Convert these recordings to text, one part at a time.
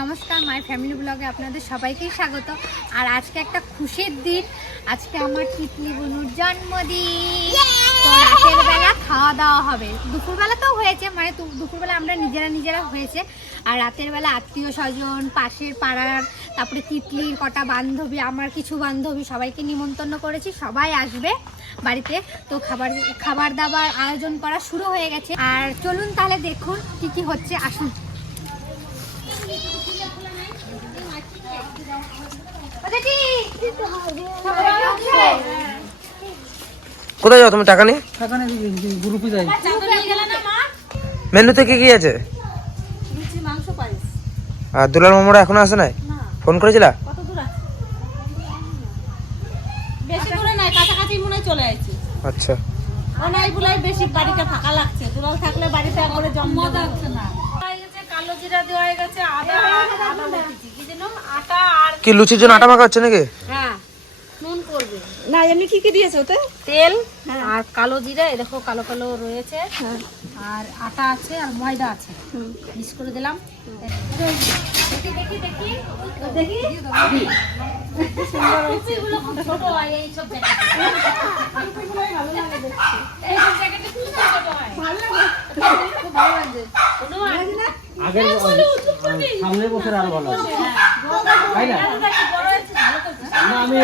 নমস্কার my family ব্লগে আপনাদের সবাইকেই স্বাগত। আর আজকে একটা খুশির দিন। আজকে আমার তিতলি বনুর জন্মদিন। রাতের বেলা খাওয়া দাওয়া হবে। দুপুরবেলা তো হয়েছে মানে দুপুরবেলা আমরা নিজেরা নিজেরা হয়েছে। আর রাতের বেলা আত্মীয় স্বজন পাশের পাড়ার তারপরে তিতলির কটা বান্ধবী আমার কিছু বান্ধবী সবাইকে নিমন্ত্রণ করেছি। সবাই আসবে বাড়িতে। তো খাবার খাবার দাবার আয়োজন করা শুরু হয়ে গেছে। আর চলুন তাহলে দেখুন কি কি হচ্ছে। আসুন। কোথায় যাও তুমি? টাকা নিয়ে? সেখানে গ্রুপে যাই কি কি আছে? আর দুলাল মোমোরা এখনও আসে নাই? ফোন করেছিলা? নাই আচ্ছা। অনেকগুলাই বেশি বাড়িতে ফাঁকা লাগছে দুলাল থাকলে বাড়িতে জমা যাচ্ছে না। কালো জিরা দেওয়া হয়ে গেছে আদা আদা কি আর কি লুচির জন্য আটা মাখা হচ্ছে নাকি? হ্যাঁ নুন করবে। না এমনি কি কি দিয়েছে ওতে? তেল আর কালো জিরা এ দেখো কালো কালো রয়েছে। আর আটা আছে আর ময়দা আছে। মিক্স করে দিলাম। দেখি দেখি দেখি। দেখি। ছোট হয় এই সব আগের সামনের বছর আরও ভালো। তাই না? না, আমি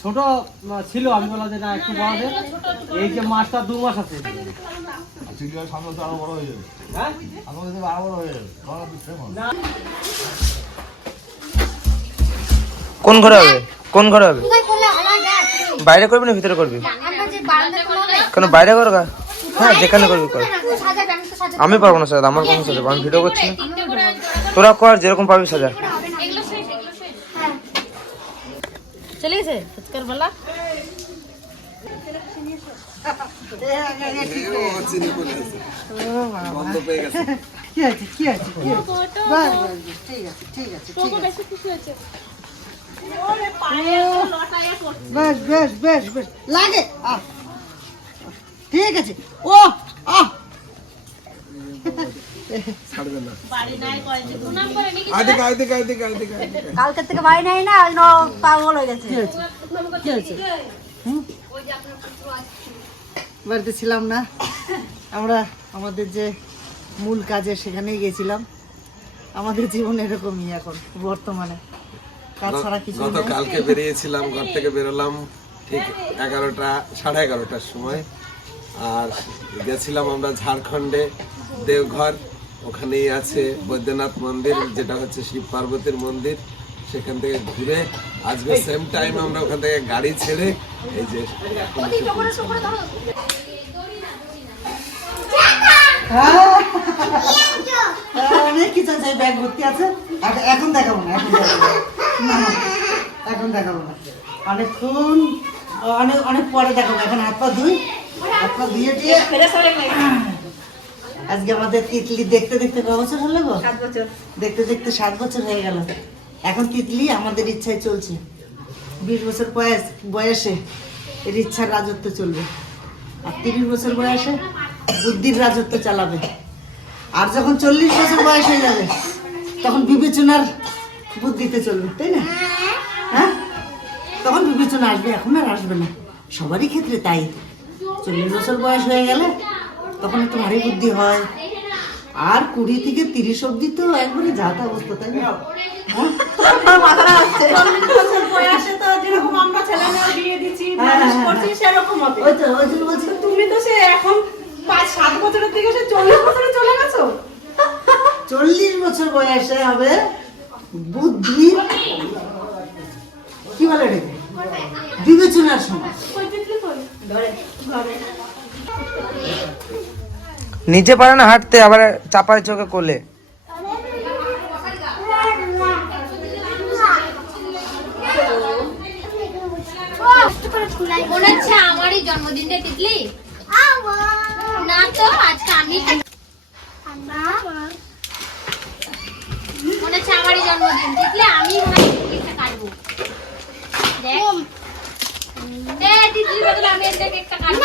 ছোট ছিল, আমি বললাম যে না, একটু বড় আছে এই যে মাসটা দু মাস আছে। হয়ে? কোন ঘরে হবে? কোন ঘরে হবে? বাইরে করবি না ভিতরে করবি? কেন বাইরে কর? হ্যাঁ যেখানে করবি কর। আমি পারব না, স্যার, আমার কোনো সাজা আমি ভিডিও করছি না। তোরা কর যেরকম পাবি সাজা। চলে গেছে? ফুচকার বেলা? কি আছে কি আছে। কি আছে বাস, বাস, বাস, ঠিক আছে ঠিক আছে বেশ বেশ বেশ বেশ। লাগে। ঠিক আছে। ও আহ। কালকে থেকে বাড়ি নাই না পাগল হয়ে গেছে? বাড়িতে ছিলাম না। আমরা আমাদের যে মূল কাজে সেখানেই গেছিলাম। আমাদের জীবন এরকমই এখন বর্তমানে। কাজ ছাড়া কিছু গতকালকে বেরিয়েছিলাম ঘর থেকে বেরোলাম ঠিক এগারোটা সাড়ে এগারোটার সময়। আর গেছিলাম আমরা ঝাড়খণ্ডে দেওঘর। ওখানেই আছে বৈদ্যনাথ মন্দির যেটা হচ্ছে শিব পার্বতীর মন্দির। সেখান থেকে ঘুরে আজকে সেম টাইম আমরা ওখান থেকে গাড়ি ছেড়ে এই যে। হ্যাঁ, অনেক কিছু আছে ব্যাগ ভর্তি আছে। এখন- এখন দেখাবো না এখন। না, এখন দেখাবো না। অনেকক্ষণ অনেক অনেক পরে দেখাবো। এখন হাত পা ধুই হাত পা ধুয়ে দিয়ে আজকে আমাদের তিতলি দেখতে দেখতে ক বছর হলো গো? সাত বছর। দেখতে দেখতে সাত বছর হয়ে গেল। এখন তিতলি আমাদের ইচ্ছায় চলছে। বিশ বছর বয়স বয়সে এর ইচ্ছার রাজত্ব চলবে। আর তিরিশ বছর বয়সে বুদ্ধির রাজত্ব চালাবে। আর যখন চল্লিশ বছর বয়স হয়ে যাবে তখন বিবেচনার বুদ্ধিতে চলবে তাই না? হ্যাঁ? তখন বিবেচনা আসবে এখন আর আসবে না। সবারই ক্ষেত্রে তাই। চল্লিশ বছর বয়স হয়ে গেলে তখন একটু ভারী বুদ্ধি হয়। আর কুড়ি থেকে তিরিশ অব্দি তো একবারে যাতা অবস্থা তাই না? তুমি তো সে এখন পাঁচ সাত বছরের থেকে সে বছরে চলে গেছো? চল্লিশ বছর বয়সে হবে বুদ্ধি। কি বলে বিবেচনার সময় নিজে পারে না হাঁটতে আবার চাপায় চোখে কোলে। মনে হচ্ছে আমারই জন্মদিনটা তিতলি। না তো আজকে আমি মনে হচ্ছে আমারই জন্মদিন তিতলি আমি কেকটা কাটবো। দেখ। দে বদলে আমি একটা কেকটা কাটবো।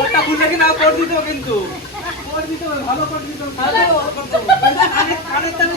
ওটা তুমি কি কিনা করে দিত কিন্তু। করে দিতে ভালো করে দিতে ভালো করতে হবে কানের কানের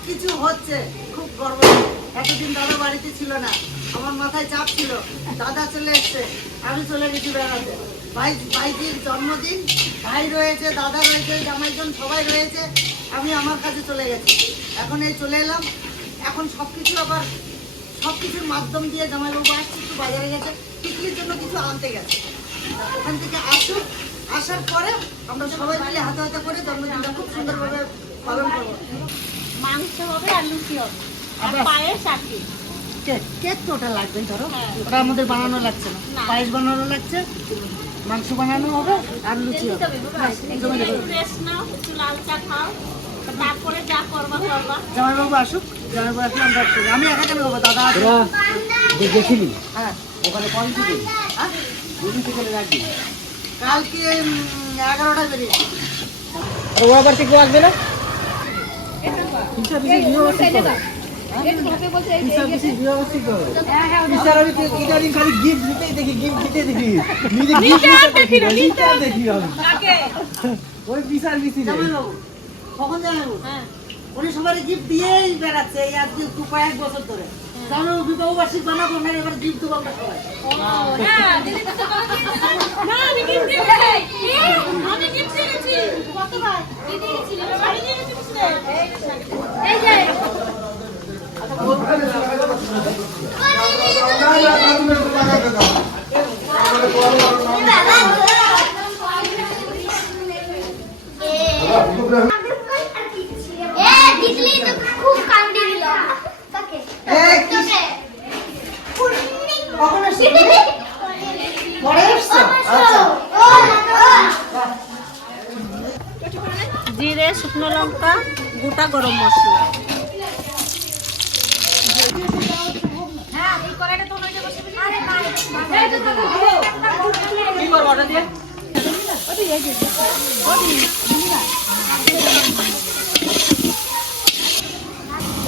কিছু হচ্ছে। খুব গর্ব এতদিন দাদা বাড়িতে ছিল না। আমার মাথায় চাপ ছিল। দাদা চলে এসছে। আমি চলে গেছি বেড়াতে। ভাই ভাইজির জন্মদিন। ভাই রয়েছে, দাদা রয়েছে, জামাইজন সবাই রয়েছে। আমি আমার কাছে চলে গেছি। এখন এই চলে এলাম। এখন সব কিছু আবার সব কিছুর মাধ্যম দিয়ে জামাইবাবু আসছে, একটু বাজারে গেছে। টিকলির জন্য কিছু আনতে গেছে। ওখান থেকে আসুক। আসার পরে আমরা সবাই মিলে হাতে হাতে করে জন্মদিনটা খুব সুন্দরভাবে পালন করব। মাংস হবে আর লুচি হবে। আর পায়েস আর কি কেক কেক তো ওটা লাগবেই ধরো। ওটা আমাদের বানানো লাগছে না। পায়েস বানানো লাগছে মাংস বানানো হবে আর লুচি হবে। দেবো। তারপরে যা করবা করবা। জামাইবাবু আসুক জামাইবাবু আসলে আমি একা কেন করব? দাদা গেছিলি? হ্যাঁ। ওখানে কোন থেকে হ্যাঁ? দুদিন থেকে রাখবি। কালকে উম, এগারোটায় বেরিয়েছি বাড়িতে কেউ আসবে না? উনি সবাই গিফট দিয়েই বেড়াচ্ছে এই আজকে দু কয়েক বছর ধরে। জানো বিবাহ বার্ষিক বানাবো না এবার গিফট দেবো আমরা সবাই। না আমি গিফট দিয়েছি আমি গিফট দিয়েছি কতবার কি দিয়েছিলি বাড়ি দিয়েছি এই যে এই, কখন এসছো পরে এসছো আচ্ছা। জিরে, শুকনো লঙ্কা, গোটা গরম মশলা।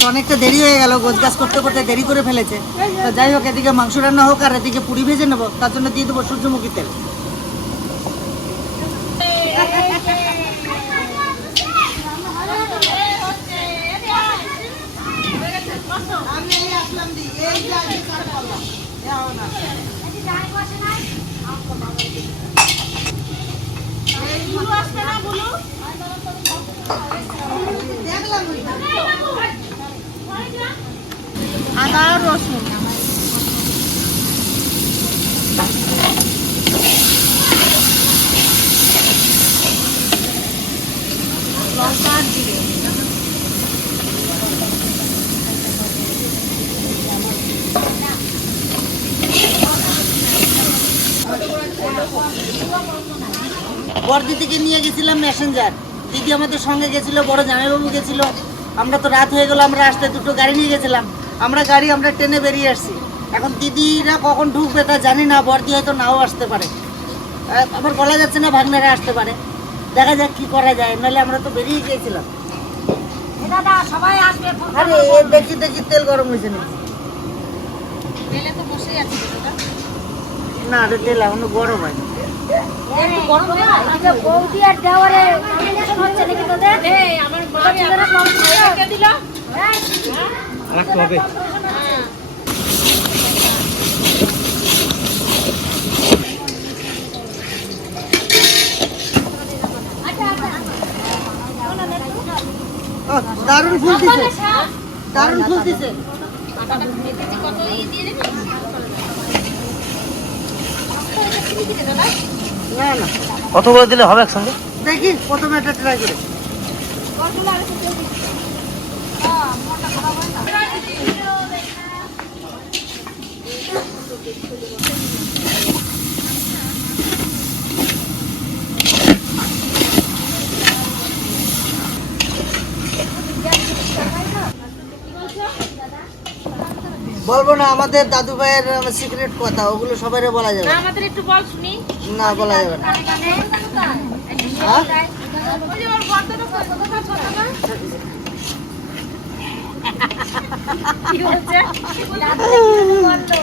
অনেকটা দেরি হয়ে গেল গোছগাছ করতে করতে দেরি করে ফেলেছে। তো যাই হোক, এদিকে মাংস রান্না হোক আর এদিকে পুরি ভেজে নেব, তার জন্য দিয়ে দেবো সূর্যমুখী তেল আমি এই আসলাম দি এই যে আজকে কাজ করলাম যাও না দেখলাম ওই তো। আদা, রসুন। লঙ্কা নিয়ে গেছিলাম মেসেঞ্জার দিদি আমাদের সঙ্গে গেছিল, বড় জামাইবাবু গেছিল। আমরা তো রাত হয়ে গেল, আমরা আসতে দুটো গাড়ি নিয়ে গেছিলাম। আমরা গাড়ি আমরা ট্রেনে বেরিয়ে আসছি। এখন দিদিরা কখন ঢুকবে তা জানি না বড়দি হয়তো নাও আসতে পারে। আবার বলা যাচ্ছে না ভাগনারা আসতে পারে। দেখা যাক কি করা যায় নাহলে আমরা তো বেরিয়ে গিয়েছিলাম। সবাই আসবে আরে দেখি দেখি তেল গরম হয়েছে না তেলে তো বসেই আছে দাদা। না রে তেল এখনও গরম হয় একটু গরম হবে না এদিকে বৌদি আর দেওয়ারে হচ্ছে নাকি তোদের? আমার মা ছেলেরা কম্পিটিশন কে দিল। রাখতে হবে। ও, দারুণ ফুলতেছে দারুণ ফুলতেছে না না। কত করে দিলে হবে একসঙ্গে? দেখি প্রথমে একটা ট্রাই করে। বলব না আমাদের দাদু ভাইয়ের সিক্রেট কথা ওগুলো সবাই বলা যাবে না। আমাদের একটু বল শুনি না বলা যাবে না হ্যাঁ?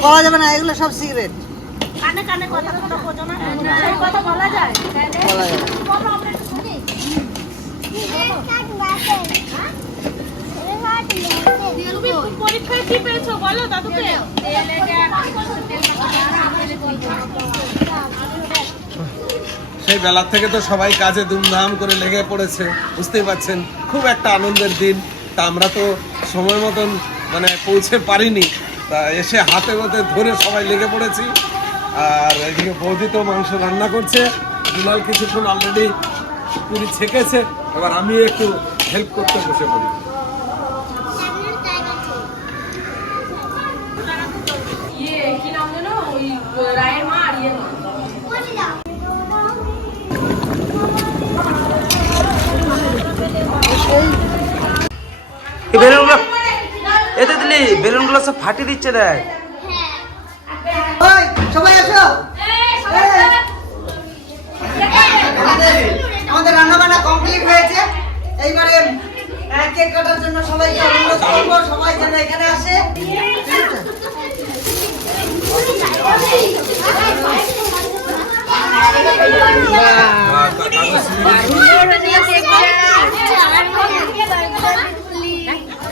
বলা যাবে না এগুলো সব সিক্রেট কানে কানে কথা কথা না। সেই কথা বলা যায়। বলা পরীক্ষায় কি পেয়েছ? দাদুকে। সেই বেলার থেকে তো সবাই কাজে ধুমধাম করে লেগে পড়েছে বুঝতেই পারছেন খুব একটা আনন্দের দিন। তা আমরা তো সময় মতন মানে পৌঁছে পারিনি। তা এসে হাতে হাতে ধরে সবাই লেগে পড়েছি। আর এদিকে বৌদি তো মাংস রান্না করছে। দুলাল কিছুক্ষণ অলরেডি পুরি ছেকেছে। এবার আমি একটু হেল্প করতে বসে পড়ি। এই বেলুনগুলো এতে দিলি বেলুনগুলো সব ফাটিয়ে দিচ্ছে দেখ। সবাই আসো আমাদের আমাদের রান্না বান্না কমপ্লিট হয়েছে। এইবারে কেক কাটার জন্য সবাইকে অনুরোধ করব সবাই যেন এখানে আসে।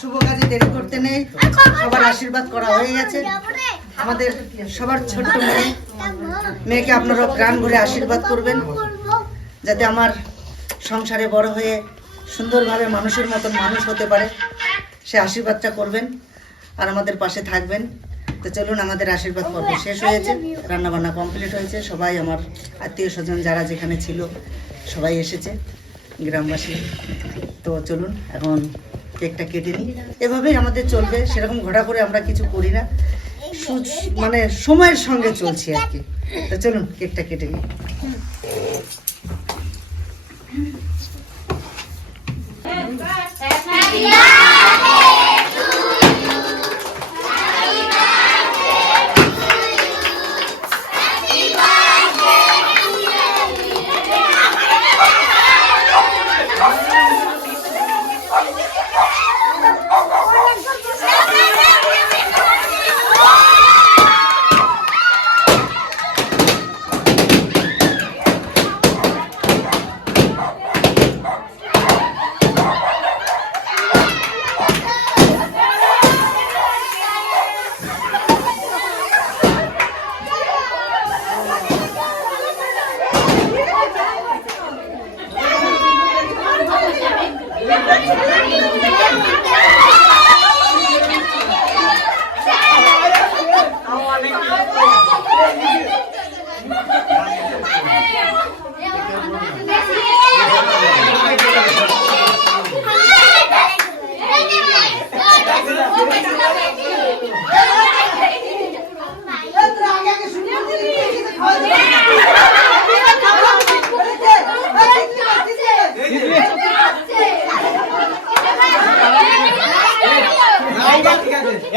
শুভ কাজে দেরি করতে নেই। সবার আশীর্বাদ করা হয়ে গেছে। আমাদের সবার ছোট্ট মেয়ে। মেয়েকে আপনারা প্রাণ ভরে আশীর্বাদ করবেন, যাতে আমার সংসারে বড় হয়ে সুন্দরভাবে মানুষের মতন মানুষ হতে পারে। সে আশীর্বাদটা করবেন আর আমাদের পাশে থাকবেন। তো চলুন আমাদের আশীর্বাদ পর্ব শেষ হয়েছে। রান্না বান্না কমপ্লিট হয়েছে। সবাই আমার আত্মীয় স্বজন যারা যেখানে ছিল, সবাই এসেছে, গ্রামবাসী। তো চলুন, এখন কেকটা কেটে নিই। এভাবেই আমাদের চলবে। সেরকম ঘটা করে আমরা কিছু করি না। মানে সময়ের সঙ্গে চলছি আর কি। তো চলুন, কেকটা কেটে নিই।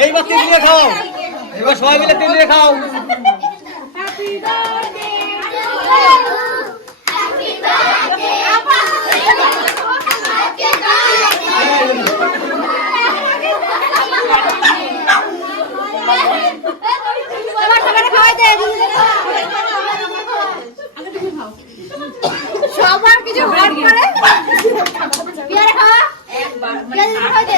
এইবার তিল দিয়ে খাও। এবার সবাই মিলে তিল দিয়ে খাও। সবার কিছু ভাগ করে। খাওয়া? পেয়ারা খাওয়া দে।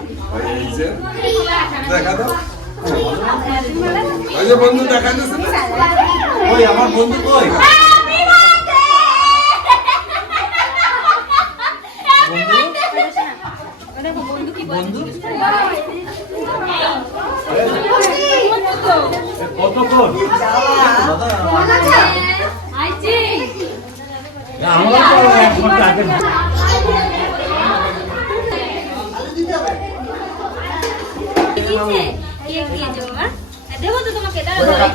বন্ধু দেখা যাচ্ছে না? ওই আমার বন্ধু কই? আমরা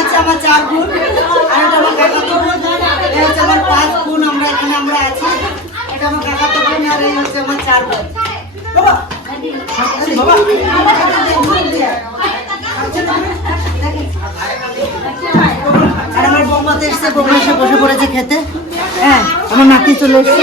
হচ্ছে আমার চার বোন, আর এটা আমার কাকাতো বোন এ হচ্ছে আমার পাঁচ বোন আমরা এখানে আমরা আছি। এটা আমার কাকাতো বোন আর এই হচ্ছে আমার চার বোন। বাবা আমার বৌমাতে এসছে, বৌমা বসে পড়েছে খেতে। হ্যাঁ আমার নাতি চলে এসছে।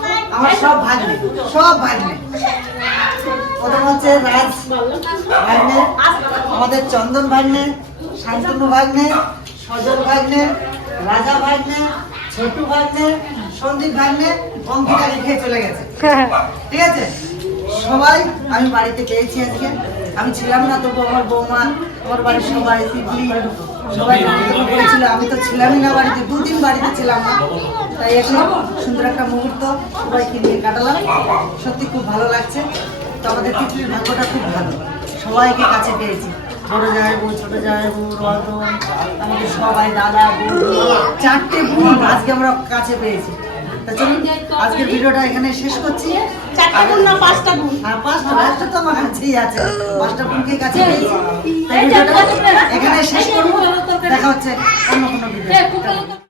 আমার সব ভাগ্নে সব ভাগ্নে। প্রথম হচ্ছে রাজ ভাগ্নে, আমাদের চন্দন ভাগ্নে, শান্তনু ভাগ্নে, সজল ভাগ্নে, রাজা ভাগ্নে, ছোটু ভাগ্নে, সন্দীপ ভাগ্নে অঙ্কিতাকে খেয়ে চলে গেছে। ঠিক আছে? সবাই আমি বাড়িতে পেয়েছি আজকে। আমি ছিলাম না, তবু আমার বৌমা, আমার বাড়ির সবাই তিতলি সবাই করেছিল, আমি তো ছিলামই না বাড়িতে, দুদিন বাড়িতে ছিলাম না। তাই এসে সুন্দর একটা মুহূর্ত সবাইকে নিয়ে কাটালাম। সত্যি খুব ভালো লাগছে। তো আমাদের তিতলির ভাগ্যটা খুব ভালো। সবাইকে কাছে পেয়েছি। বড় জামাইবু ছোট জামাইবু রতন, আমাদের সবাই, দাদা বউ চারটে বোন আজকে আমরা কাছে পেয়েছি। আজকের ভিডিওটা এখানে শেষ করছি। চারটা গুণ না পাঁচটা গুণ? হ্যাঁ পাঁচটা পাঁচটা তো আমার কাছেই আছে পাঁচটা গুণ কে কাছে এখানে শেষ করব। দেখা হচ্ছে অন্য কোনো ভিডিও